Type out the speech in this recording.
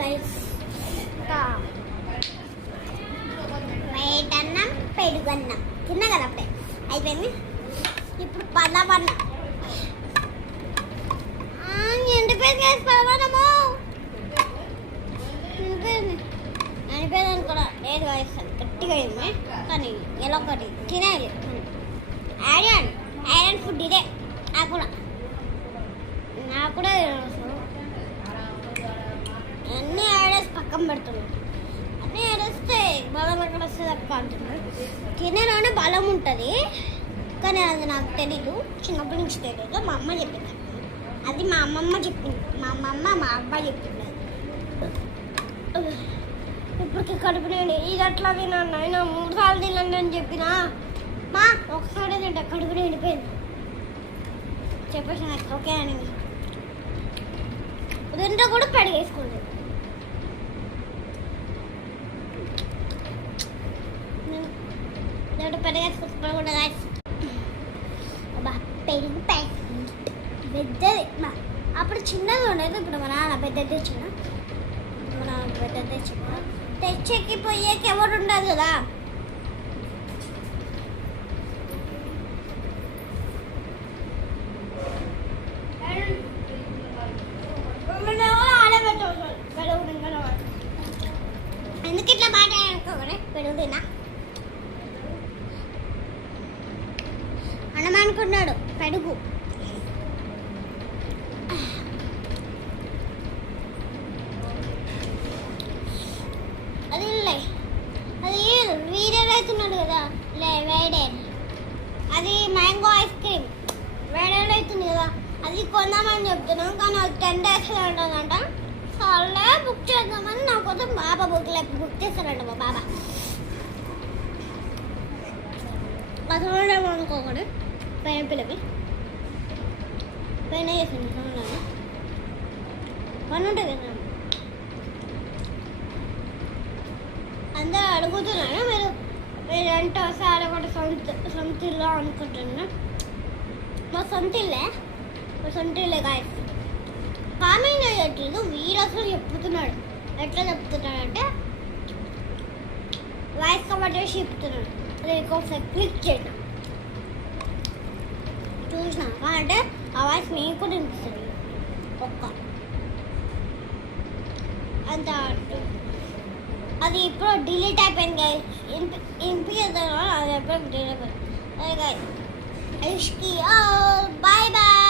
Guys white అన్నం పెరుగన్నం తిన్నా కదా అప్పుడే అయిపోయింది. ఇప్పుడు పదవన్నం ఎండిపోయింది గైస్. పదవన్నము ఎండిపోయింది అనుకున్నా లేదు గైస్, గట్టిగా అయింది కానీ ఎలా ఒకటి తినేది. ఐరన్ ఫుడ్ ఇదే నాకు కూడా అన్నీ ఐరన్స్ పక్కన పెడుతున్నాను. అన్నీ ఐరన్స్తే బలం ఎక్కడ వస్తుంది అక్క అంటున్నాడు. తినేలోనే బలం ఉంటుంది కానీ అది నాకు తెలీదు, చిన్నప్పటి నుంచి తెలీదు. మా అమ్మ చెప్పింది, అది మా అమ్మమ్మ చెప్పింది, మా అబ్బా చెప్పింది. ఇప్పటికి కడుపు నేను ఇది అట్లా తిన్నాను, అయినా 3 సార్లు తినండి అని చెప్పినా మా ఒకసారి తింటా కడుపు నిండిపోయింది చెప్పేసి నాకు ఓకే అని. దీంట్లో కూడా పెరిగేసుకోండి. దీంట్లో పెరిగేసుకుంటున్నా కూడా పెరుగు ప్యాకెట్ పెద్దది. అప్పుడు చిన్నది ఉండేది, ఇప్పుడు మా నాన్న పెద్దది తెచ్చిన. తెచ్చేకి పోయేకి ఎవరు ఉండదు కదా. ఎందుకు ఇట్లా మాట అనుకోకనే పెరుగు తిన్నా అన్నం అనుకున్నాడు పెరుగు. అది వీడియో అవుతున్నాడు కదా వేడే, అది మ్యాంగో ఐస్ క్రీమ్ వేడే అవుతుంది కదా, అది కొందామని చెప్తున్నాం కానీ అది 10 days ఉంటుందంట. సరే బుక్ చేద్దామని నా కోసం బాబా బుక్ చేస్తారంట మా బాబా. అసలు అనుకోకూడదు పైన పిల్లకి పైన చేసింది పని ఉంటుంది కదా. అందరూ అడుగుతున్నాను మీరు అంటే ఒకసారి ఒకటి సొంత ఇల్లు అనుకుంటున్నా. మా సొంత ఇల్లే కాదు. కామెంట్ చేయట్లేదు, వీడు అసలు చెప్తున్నాడు. ఎట్లా చెప్తున్నాడంటే వాయిస్ కవర్ చేసి చెప్తున్నాడు. అది ఒకసారి క్లిక్ చేయడం చూసినా అంటే ఆ వాయిస్ మీకు కూడా వినిపిస్తుంది అంత. అది ఇప్పుడు డిలీట్ అయిపోయింది వినిపించదు, అది ఎప్పుడు డిలీట్ అయిపోయింది. Bye bye.